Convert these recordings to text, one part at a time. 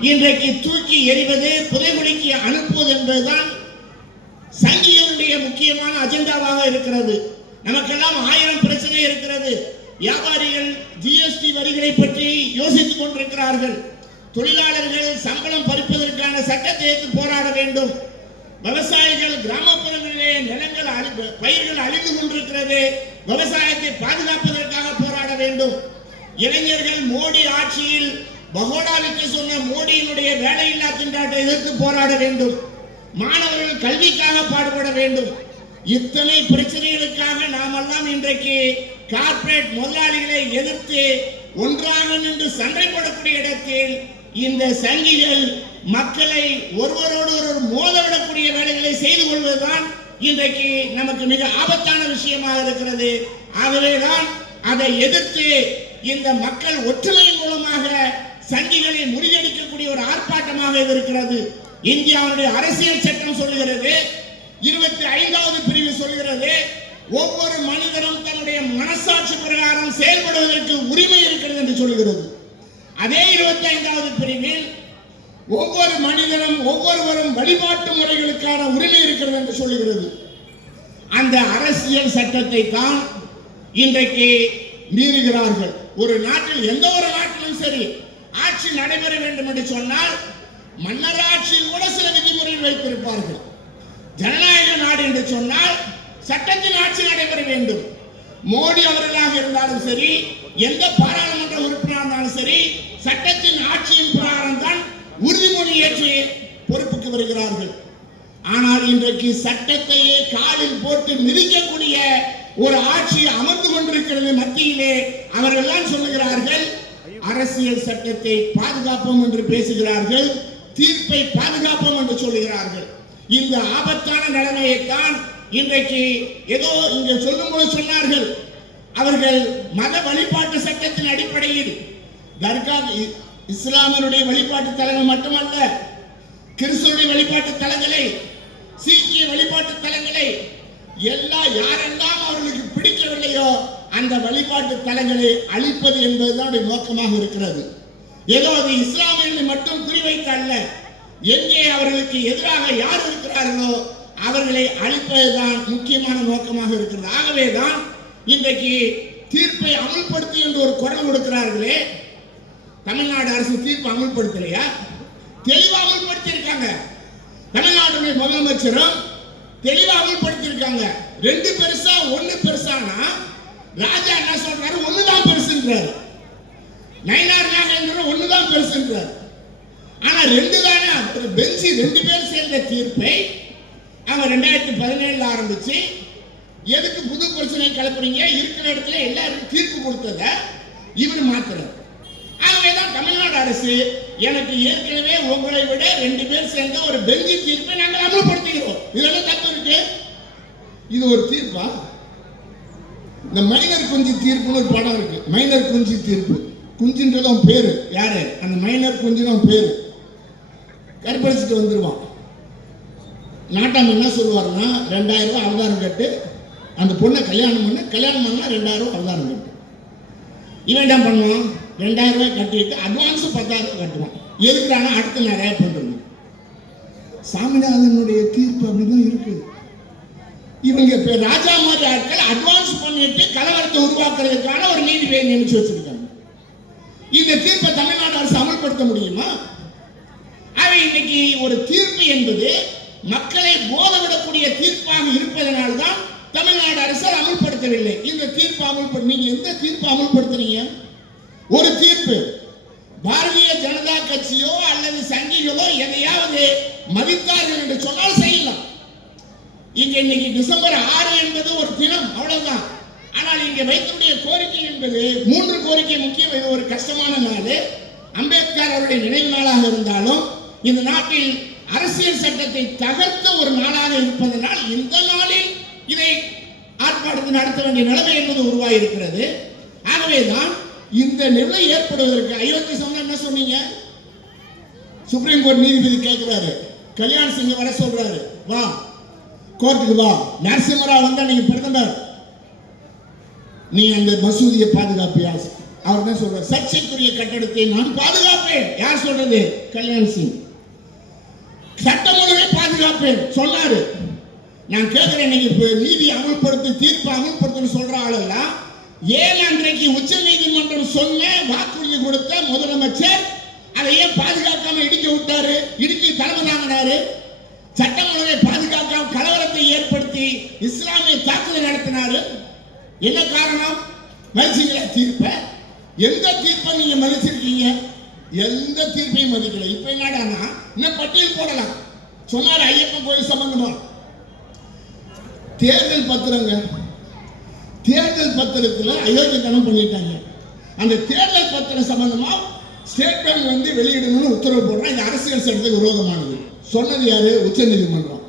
இன்றைக்கு தூக்கி எறிவது புதைகுழிக்கு அனுப்புவது என்பதுதான் சங்கிகளுடைய முக்கியமான அஜெண்டாவாக இருக்கிறது. நமக்கெல்லாம் ஆயிரம் பிரச்சனை இருக்கிறது. வியாபாரிகள் ஜிஎஸ்டி வரிகளை பற்றி யோசித்துக் கொண்டிருக்கிறார்கள். தொழிலாளர்கள் சம்பளம் பறிப்பதற்கான சட்டத்தை எதிர்த்து போராட வேண்டும். விவசாயிகள் கிராமப்புறங்களிலே நிலங்கள் அழிந்து பயிர்கள் அழிந்து கொண்டிருக்கிறது விவசாயத்தை பாதுகாப்பதற்காக போராட வேண்டும். இளைஞர்கள் மோடி ஆட்சியில் பகோடாவுக்கு சொன்ன மோடியினுடைய வேலையில்லா திண்டாட்டை எதிர்த்து போராட வேண்டும். மாணவர்கள் கல்விக்காக பாடுபட வேண்டும். இத்தனை பிரச்சனைகளுக்காக நாமெல்லாம் இன்றைக்கு கார்ப்பரேட் முதலாளிகளை எதிர்த்து ஒன்றாக நின்று சண்டை போடக்கூடிய இடத்தில் இந்த சங்கிகள் மக்களை ஒருவரோடு ஒருவர் மோதவிடக்கூடிய வேலைகளை செய்து கொள்வதுதான் இன்றைக்கு நமக்கு மிக ஆபத்தான விஷயமாக இருக்கிறது. ஆகவேதான் அதை எதிர்த்து இந்த மக்கள் ஒற்றுமையின் மூலமாக சங்கிகளை முறியடிக்கக்கூடிய ஒரு ஆர்ப்பாட்டமாக இது இருக்கிறது. இந்தியாவுடைய அரசியல் சட்டம் சொல்லுகிறது. இருபத்தி ஐந்தாவது பிரிவு சொல்கிறது ஒவ்வொரு மனிதனும் தன்னுடைய மனசாட்சி பிரகாரம் செயல்படுவதற்கு உரிமை இருக்கிறது என்று சொல்லுகிறது. அதே இருபத்தி ஐந்தாவது பிரிவில் ஒவ்வொரு மனிதனும் ஒவ்வொருவரும் வழிபாட்டு முறைகளுக்கான உரிமை இருக்கிறது என்று சொல்லுகிறது. அந்த அரசியல் சட்டத்தை தான் இன்றைக்கு மீறுகிறார்கள். ஒரு நாட்டில் எந்த ஒரு நாட்டிலும் சரி ஆட்சி நடைபெற வேண்டும் என்று சொன்னால் மன்னராட்சியில் கூட சில விதிமுறைகள் வைத்திருப்பார்கள். ஜனநாயக நாடு என்று சொன்னால் சட்டத்தின் ஆட்சி நடைபெற வேண்டும். மோடி அவர்களாக இருந்தாலும் சரி எந்த பாராளுமன்ற உறுப்பினராக இருந்தாலும் சரி சட்டத்தின் ஆட்சியின் பிரகாரம் தான் உறுதிமொழி ஏற்று பொறுப்புக்கு வருகிறார்கள். ஆனால் இன்றைக்கு சட்டத்தையே காலில் போட்டு மிதிக்கக்கூடிய ஒரு ஆட்சி அமர்ந்து கொண்டிருக்கிறது மத்தியிலே அவர்கள் சொல்லுகிறார்கள் அரசியல் சட்டத்தை பாதுகாப்போம் என்று பேசுகிறார்கள் தீர்ப்பை பாதுகாப்போம் என்று சொல்லுகிறார்கள். இந்த ஆபத்தான நிலைமையைத்தான் இன்றைக்கு ஏதோ இங்க சொல்லும்போது சொன்னார்கள். அவர்கள் மத வழிபாட்டு சட்டத்தின் அடிப்படையில் தர்கா இ- இஸ்லாமியருடைய வழிபாட்டு தலங்கள் மட்டுமல்ல கிறிஸ்துவனுடைய வழிபாட்டு தலங்களை சீக்கிய வழிபாட்டு தலங்களை எல்லா யாரெல்லாம் அவர்களுக்கு பிடிக்கவில்லையோ அந்த வழிபாட்டு தலங்களை அழிப்பது என்பதுதான் நோக்கமாக இருக்கிறது. ஏதோ அது இஸ்லாமியர்களை மட்டும் குறிவைத்து அல்ல. எங்கே அவர்களுக்கு எதிராக யார் இருக்கிறார்களோ அவர்களை அழிப்பதுதான் முக்கியமான நோக்கமாக இருக்கிறது. ஆகவே தான் இன்றைக்கு தீர்ப்பை அமல்படுத்தி என்று ஒரு குரல் கொடுக்கிறார்களே. தமிழ்நாடு அரசு தீர்ப்பு அமல்படுத்தலையா? தெளிவா அமல்படுத்தி இருக்காங்க தமிழ்நாட்டுடைய முதலமைச்சரும் தெளிவா அமல்படுத்தி இருக்காங்க ரெண்டு பெருசா ஒன்று பெருசானா? ராஜா என்ன சொல்றாரு? ஒண்ணுதான் பெருசுன்றாரு. நயினார் நாகேந்திரன் ஒண்ணுதான் பெருசுன்றாரு. ஆனா ரெண்டு தானே ஒரு பெஞ்சு ரெண்டு பேர் சேர்ந்த தீர்ப்பை அவங்க ரெண்டாயிரத்தி பதினேழுல ஆரம்பிச்சு எதுக்கு புது பிரச்சனை கிளப்புறீங்க? இருக்கிற இடத்துல எல்லாருக்கும் தீர்ப்பு கொடுத்தத இவர் மாத்துறாரு. ஆகவேதான் தமிழ்நாடு அரசு எனக்கு ஏற்கனவே உங்களை விட ரெண்டு பேர் சேர்ந்த ஒரு பெஞ்சு தீர்ப்பை நாங்கள் அமல்படுத்துகிறோம். இதெல்லாம் தப்பு இருக்கு? இது ஒரு தீர்ப்பா? இந்த மைனர் குஞ்சு தீர்ப்புன்னு ஒரு படம் இருக்கு. மைனர் குஞ்சு தீர்ப்பு. குஞ்சுன்றது அவன் பேரு. யாரு? அந்த மைனர் குஞ்சுன்னு அவன் பேரு. கற்பழிச்சுட்டு வந்துருவான். நாட்டாம என்ன சொல்லுவாருன்னா ரெண்டாயிரம் ரூபாய் அவதாரம் கட்டு. அந்த பொண்ணை கல்யாணம் பண்ண. கல்யாணம் பண்ணா ரெண்டாயிரம் ரூபாய் அவதாரம் கட்டு. இவன் என்ன பண்ணுவான்? ரெண்டாயிரம் ரூபாய் கட்டிட்டு அட்வான்ஸும் பத்தாயிரம் ரூபாய் கட்டுவான். எதுக்குறானா அடுத்து நிறைய பண்ணுறது சாமிநாதனுடைய தீர்ப்பு அப்படிதான் இருக்குது இவங்க இப்போ ராஜா மாதிரி ஆட்கள் அட்வான்ஸ் பண்ணிட்டு கலவரத்தை உருவாக்குறதுக்கான ஒரு நீதிபதியை நியமிச்சு வச்சிருக்காங்க. இந்த தீர்ப்பை தமிழ்நாடு அரசு அமல்படுத்த முடியுமா? அவை இன்னைக்கு ஒரு தீர்ப்பு என்பது மக்களை போதவிடக்கூடிய தீர்ப்பாக இருப்பதனால்தான் தமிழ்நாடு அரசு அமல்படுத்தவில்லை. இந்த தீர்ப்பு அமல்படு நீங்க எந்த தீர்ப்பு அமல்படுத்துறீங்க? ஒரு தீர்ப்பு. பாரதிய ஜனதா கட்சியோ அல்லது சங்கிகளோ எதையாவது மதித்தார்கள் என்று சொன்னால் செய்யலாம். இங்க இன்னைக்கு டிசம்பர் ஆறு என்பது ஒரு தினம் அவ்வளவுதான். ஆனால் இங்க வைத்தனுடைய கோரிக்கை என்பது மூன்று கோரிக்கை முக்கியம் இது ஒரு கஷ்டமான நாள் அம்பேத்கர் அவருடைய நினைவு நாளாக இருந்தாலும் இந்த நாட்டில் அரசியல் சட்டத்தை தகர்த்த ஒரு நாளாக இருப்பதனால் இந்த நாளில் இதை ஆர்ப்பாட்டத்தை நடத்த வேண்டிய நிலைமை என்பது உருவாகியிருக்கிறது ஆகவே ஆகவேதான் இந்த நிலை ஏற்படுவதற்கு அயோத்தி சொன்ன என்ன சொன்னீங்க? சுப்ரீம் கோர்ட் நீதிபதி கேட்கிறாரு. கல்யாண் சிங்க வர சொல்றாரு. வா கோர்ட்டுக்கு வா. நரசிம்மராவ் வந்தா நீங்க பிரதமர் நீ அந்த மசூதியை பாதுகாப்பியா? அவர் தான் சொல்றார்? சர்ச்சைக்குரிய கட்டடத்தை நான் பாதுகாப்பேன். யார் சொல்றது? கல்யாண் சிங். சட்டம் ஒழுங்கை பாதுகாப்பேன். சொன்னாரு நான் கேட்கிறேன் இன்னைக்கு நீதி அமல்படுத்தி தீர்ப்பு அமல்படுத்தணும் சொல்ற ஆளெல்லாம் ஏன் அன்றைக்கு உச்ச நீதிமன்றம் சொன்ன வாக்குறுதி கொடுத்த முதலமைச்சர்? அதை ஏன் பாதுகாக்காம இடிக்க விட்டாரு? இடிக்க தலைமை தாங்கினாரு? சட்டம் ஒழுங்கை பாதுகாக்காம கலவரத்தை ஏற்படுத்தி இஸ்லாமிய தாக்குதல் நடத்தினாரு. என்ன காரணம்? மதிச்சீங்களா தீர்ப்பை? எந்த தீர்ப்பை நீங்க மதிச்சிருக்கீங்க? எந்த தீர்ப்பையும் மதிக்கல. இப்ப என்னடானா இன்னும் பட்டியல் போடலாம். சொன்னார் ஐயப்பன் கோயில் சம்பந்தமா. தேர்தல் பத்திரங்க. தேர்தல் பத்திரத்துல அயோக்கியத்தனம் பண்ணிட்டாங்க. அந்த தேர்தல் பத்திரம் சம்பந்தமா ஸ்டேட் பேங்க் வந்து வெளியிடணும்னு உத்தரவு போடுறான் இது அரசியல் சட்டத்துக்கு விரோதமானது. சொன்னது யாரு? உச்ச நீதிமன்றம்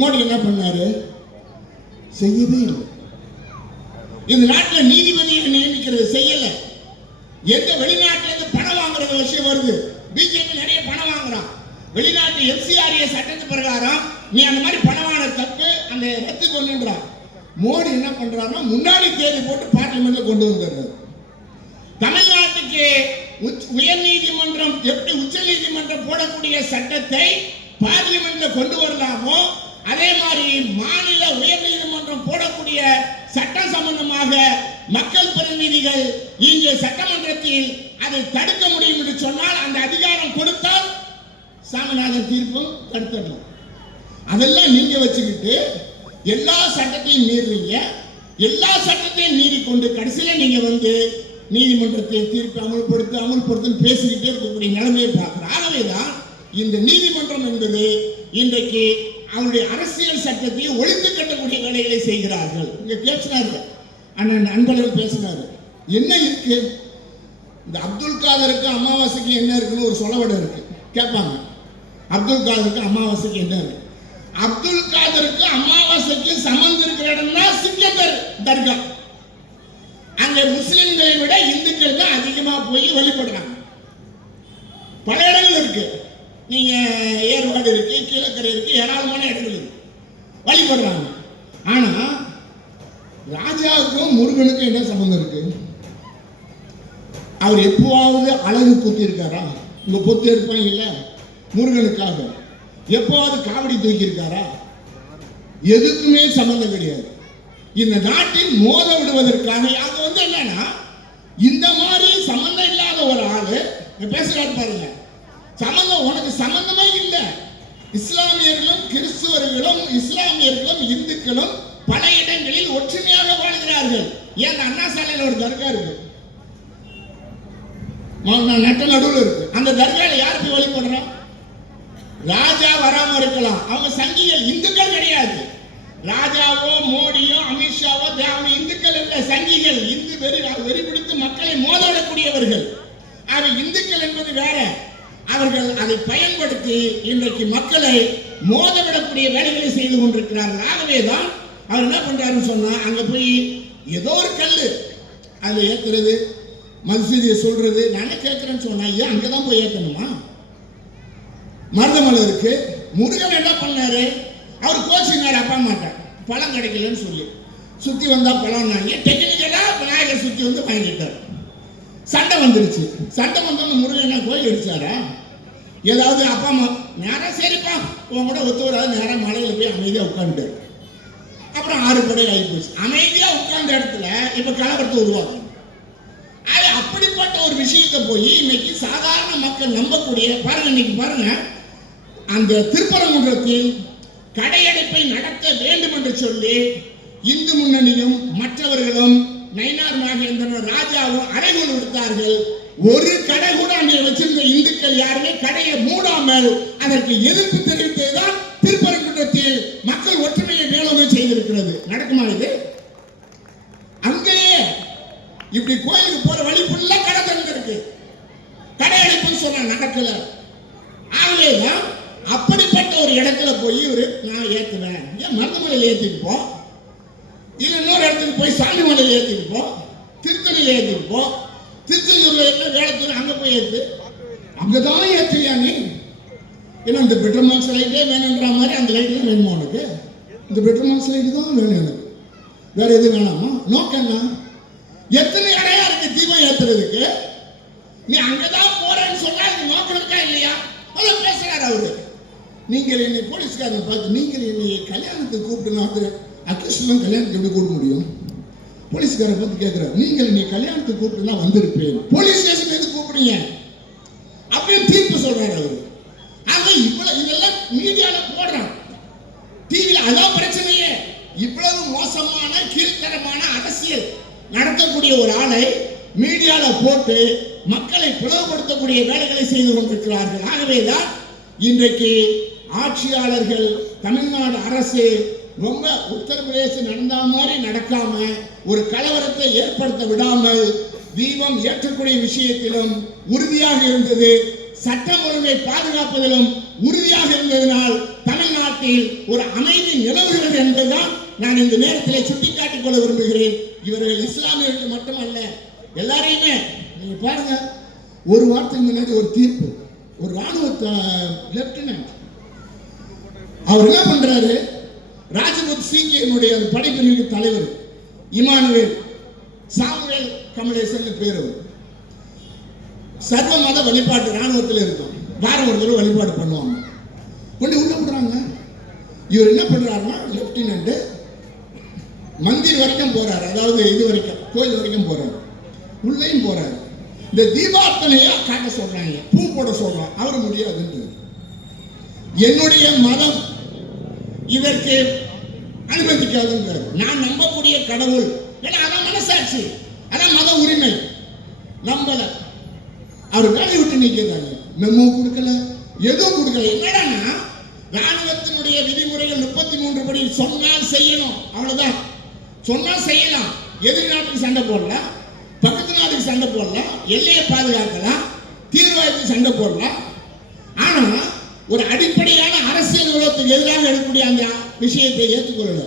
மோடி என்ன பண்ணாரு? செய்யவே இல்லை. இந்த நாட்டில் நீதிபதியை நியமிக்கிறது செய்யல. எந்த வெளிநாட்டுல இருந்து பணம் வாங்குறது விஷயம் வருது. பிஜேபி நிறைய பணம் வாங்குறான். வெளிநாட்டு எஃப்சிஆர்ஏ சட்டத்து பிரகாரம் நீ அந்த மாதிரி பணம் வாங்க தப்பு அந்த ரத்து பண்ணுன்றான் மோடி என்ன பண்றாருன்னா முன்னாடி தேதி போட்டு பார்லிமெண்ட்ல கொண்டு வந்துடுறாரு. தமிழ்நாட்டுக்கு உயர் நீதிமன்றம் எப்படி உச்ச நீதிமன்றம் போடக்கூடிய சட்டத்தை பார்லிமெண்ட்ல கொண்டு வரலாமோ அதே மாதிரி மாநில உயர் நீதிமன்றம் போடக்கூடிய சட்டம் சம்பந்தமாக மக்கள் பிரதிநிதிகள் இங்கே சட்டமன்றத்தில் அதை தடுக்க முடியும் என்று சொன்னால் அந்த அதிகாரம் கொடுத்தால் சாமிநாதன் தீர்ப்பும் தடுத்துடணும் அதெல்லாம் நீங்க வச்சுக்கிட்டு எல்லா சட்டத்தையும் மீறுறீங்க எல்லா சட்டத்தையும் மீறி கொண்டு கடைசியில நீங்க வந்து நீதிமன்றத்தை தீர்ப்பு அமல்படுத்த அமல்படுத்த பேசிக்கிட்டே இருக்கக்கூடிய நிலைமையை ஆகவே ஆகவேதான் இந்த நீதிமன்றம் என்பது இன்றைக்கு அவருடைய அரசியல் சட்டத்தை ஒழித்து கட்டக்கூடிய வேலைகளை செய்கிறார்கள். இங்க பேசினாரு. அண்ணன் அன்பழகன் பேசினார். என்ன இருக்கு? இந்த அப்துல் காதருக்கு அமாவாசைக்கு என்ன இருக்குன்னு ஒரு சொலவடம் இருக்கு. கேட்பாங்க. அப்துல் காதருக்கு அமாவாசைக்கு என்ன இருக்கு? அப்துல் காதருக்கு அமாவாசைக்கு சமந்து இருக்கிற இடம் தான் சிங்கத்தர் தர்கா. அங்க முஸ்லிம்களை விட இந்துக்கள் தான் அதிகமா போய் வழிபடுறாங்க. பல இடங்கள் இருக்கு. நீங்க ஏற்காடு இருக்கு கீழக்கரை இருக்கு ஏராளமான இடங்கள் இருக்கு. வழிபடுறாங்க ஆனா ராஜாவுக்கும் முருகனுக்கும் என்ன சம்பந்தம் இருக்கு? அவர் எப்போவாவது அழகு பொத்தி இருக்காரா உங்க பொத்து எடுப்பாங்க இல்ல முருகனுக்காக. எப்போவாவது காவடி தூக்கி இருக்காரா எதுக்குமே சம்பந்தம் கிடையாது. இந்த நாட்டில் மோத விடுவதற்காக அது வந்து என்னன்னா இந்த மாதிரி சம்பந்தம் இல்லாத ஒரு ஆளு இங்க பேசுறாரு பாருங்க. சம்பந்தம் உனக்கு சம்பந்தமே இல்லை. இஸ்லாமியர்களும் கிறிஸ்துவர்களும் இஸ்லாமியர்களும் இந்துக்களும் பல இடங்களில் ஒற்றுமையாக வாழ்கிறார்கள். ஏன் அண்ணா சாலையில் ஒரு தர்கா இருக்கு? நட்ட நடுவில் இருக்கு. அந்த தர்கால யார் போய் வழிபடுறான் ராஜா வராம இருக்கலாம். அவங்க சங்கிகள் இந்துக்கள் கிடையாது. ராஜாவோ மோடியோ அமித்ஷாவோ தே- அவங்க இந்துக்கள் என்ற சங்கிகள். இந்து வெறி வெறி பிடித்து மக்களை மோதவிடக்கூடியவர்கள். ஆக இந்துக்கள் என்பது வேற. அவர்கள் அதை பயன்படுத்தி இன்றைக்கு மக்களை மோதவிடக்கூடிய வேலைகளை செய்து கொண்டிருக்கிறார்கள். ஆகவேதான் அவர் என்ன பண்றாருன்னு சொன்னா அங்க போய் ஏதோ ஒரு கல் அதை ஏத்துறது மசூதியை சொல்றது நான் கேட்கிறேன்னு சொன்னா ஏன் அங்கதான் போய் ஏத்தணுமா? மருதமலை இருக்கு. முருகன் என்ன பண்ணாரு? அவர் கோச்சினார் அப்பா மாட்டார். பழம் கிடைக்கலன்னு சொல்லி. சுத்தி வந்தா பழம்னாங்க டெக்னிக்கலா விநாயகர் சுத்தி வந்து வாங்கிட்டார். சண்டை வந்துருச்சு. சண்டை வந்தோன்னு முருகன் என்ன கோயில் அடிச்சாரா? ஏதாவது அப்பா அம்மா நேரம் சரிப்பா. உன் கூட ஒத்து வராது நேரம் மலையில் போய் அமைதியாக உட்காந்து அப்புறம் ஆறு படை ஆகி போச்சு. அமைதியா உட்கார்ந்த இடத்துல இப்போ கலவரத்தை உருவாக்கும் அது அப்படிப்பட்ட ஒரு விஷயத்தை போய் இன்னைக்கு சாதாரண மக்கள் நம்பக்கூடிய பாருங்க இன்னைக்கு பாருங்க அந்த திருப்பரங்குன்றத்தில் கடையடைப்பை நடத்த வேண்டும் என்று சொல்லி இந்து முன்னணியும் மற்றவர்களும் நயினார் நாகேந்திரன் ராஜாவும் அறைகூல் விடுத்தார்கள். ஒரு கடை வச்சிருந்த யாருமே கடையை மூடாமல் அதற்கு எதிர்ப்பு தெரிவித்ததுதான் திருப்பரங்குன்றத்தில் மக்கள் ஒற்றுமையை மேலோங்க செய்திருக்கிறது. நடக்குமா இது? அங்கேயே இப்படி கோயிலுக்கு போற வழி ஃபுல்லா கடை திறந்திருக்கு. கடை அடைப்புன்னு சொன்னா நடக்கல ஆகவேதான் அப்படிப்பட்ட ஒரு இடத்துல போய் இவரு நான் ஏத்துவேன். ஏன் மருதமலையில் ஏத்திருப்போம் இல்ல இன்னொரு இடத்துக்கு போய் சாமிமலையில் ஏத்திட்டு போ? திருத்தணியில் ஏத்திருப்போம் திருச்செந்தூர்ல என்ன வேலைக்கு அங்க போய் ஏத்து. அங்கதான் ஏத்துறியா நீ? ஏன்னா இந்த பெட்ரோல் மார்க்ஸ் லைட்டே வேணுன்ற மாதிரி அந்த லைட்ல வேணுமா உனக்கு? இந்த பெட்ரோல் மார்க்ஸ் லைட் தான் வேணும் எனக்கு. வேற எது வேணாமா? நோக்கண்ணா எத்தனை இடையா இருக்கு தீபம் ஏத்துறதுக்கு? நீ அங்கதான் போறேன்னு சொன்னா அது நோக்கம் இருக்கா இல்லையா? அதான் பேசுறாரு அவரு. நீங்கள் என்னை போலீஸ்காரன் பார்த்து நீங்கள் என்னை கல்யாணத்துக்கு கூப்பிட்டு நான் அக்கிருஷ்ணன் கல்யாணத்துக்கு எப்படி கூப்பிட முடியும்? போலீஸ்காரன் பார்த்து கேட்கிறார் நீங்கள் என்னை கல்யாணத்துக்கு கூப்பிட்டு நான் வந்திருப்பேன். போலீஸ் ஸ்டேஷன் எது கூப்பிடுங்க அப்படியே தீர்ப்பு சொல்றாரு அவரு. ஆக இவ்வளவு இதெல்லாம் மீடியால போடுறான் டிவியில அதான் பிரச்சனையே. இவ்வளவு மோசமான கீழ்த்தரமான அரசியல் நடத்தக்கூடிய ஒரு ஆளை மீடியால போட்டு மக்களை பிளவுபடுத்தக்கூடிய வேலைகளை செய்து கொண்டிருக்கிறார்கள். ஆகவேதான் இன்றைக்கு ஆட்சியாளர்கள் தமிழ்நாடு அரசு ரொம்ப உத்தரப்பிரதேசம் நடந்த மாதிரி நடக்காம ஒரு கலவரத்தை ஏற்படுத்த விடாமல் தீபம் ஏற்றக்கூடிய விஷயத்திலும் உறுதியாக இருந்தது. சட்டம் ஒழுங்கை பாதுகாப்பதிலும் உறுதியாக இருந்ததனால் தமிழ்நாட்டில் ஒரு அமைதி நிலவுகிறது என்பதுதான் நான் இந்த நேரத்தில் சுட்டிக்காட்டிக் கொள்ள விரும்புகிறேன். இவர்கள் இஸ்லாமியர்கள் மட்டுமல்ல எல்லாரையுமே நீங்க பாருங்க. ஒரு வாரத்துக்கு முன்னாடி ஒரு தீர்ப்பு. ஒரு ராணுவ லெப்டினன்ட் அவர் என்ன பண்றாரு? ராஜபுத் சீக்கியனுடைய அந்த படைப்பிரிவுக்கு தலைவர் இமானுவேல். சாமுவேல் கமலேசன் பேர் சர்வ மத வழிபாட்டு ராணுவத்தில் இருக்கும். வாரம் ஒரு தடவை வழிபாடு பண்ணுவாங்க. கொண்டு உள்ள விடுறாங்க இவர் என்ன பண்றாருன்னா லெப்டினன்ட் மந்திர் வரைக்கும் போறாரு. அதாவது இது வரைக்கும் கோயில் வரைக்கும் போறாரு. உள்ளேயும் போறாரு. இந்த தீபார்த்தனையா காட்ட சொல்றாங்க. பூ போட சொல்றான் அவர் முடியாதுன்றது. என்னுடைய மதம் இதற்கு அனுமதிக்காதுன்றார். நான் நம்பக்கூடிய கடவுள் ஏன்னா அதான் மனசாட்சி. அதான் மத உரிமை. நம்பல அவர் வேலையை விட்டு நீக்கிறாங்க மெமோ கொடுக்கல. எதுவும் கொடுக்கல. என்னடான்னா ராணுவத்தினுடைய விதிமுறைகள் முப்பத்தி மூன்று படி சொன்னால் செய்யணும். அவ்வளவுதான். சொன்னால் செய்யலாம். எதிர் நாட்டுக்கு சண்டை போடலாம் பக்கத்து நாட்டுக்கு சண்டை போடலாம் எல்லையை பாதுகாக்கலாம். தீர்வாயத்துக்கு சண்டை போடலாம் ஆனா ஒரு அடிப்படையான அரசியல் உலகத்துக்கு எதிராக எடுக்கக்கூடிய அந்த விஷயத்தை ஏற்றுக்கொள்ளல.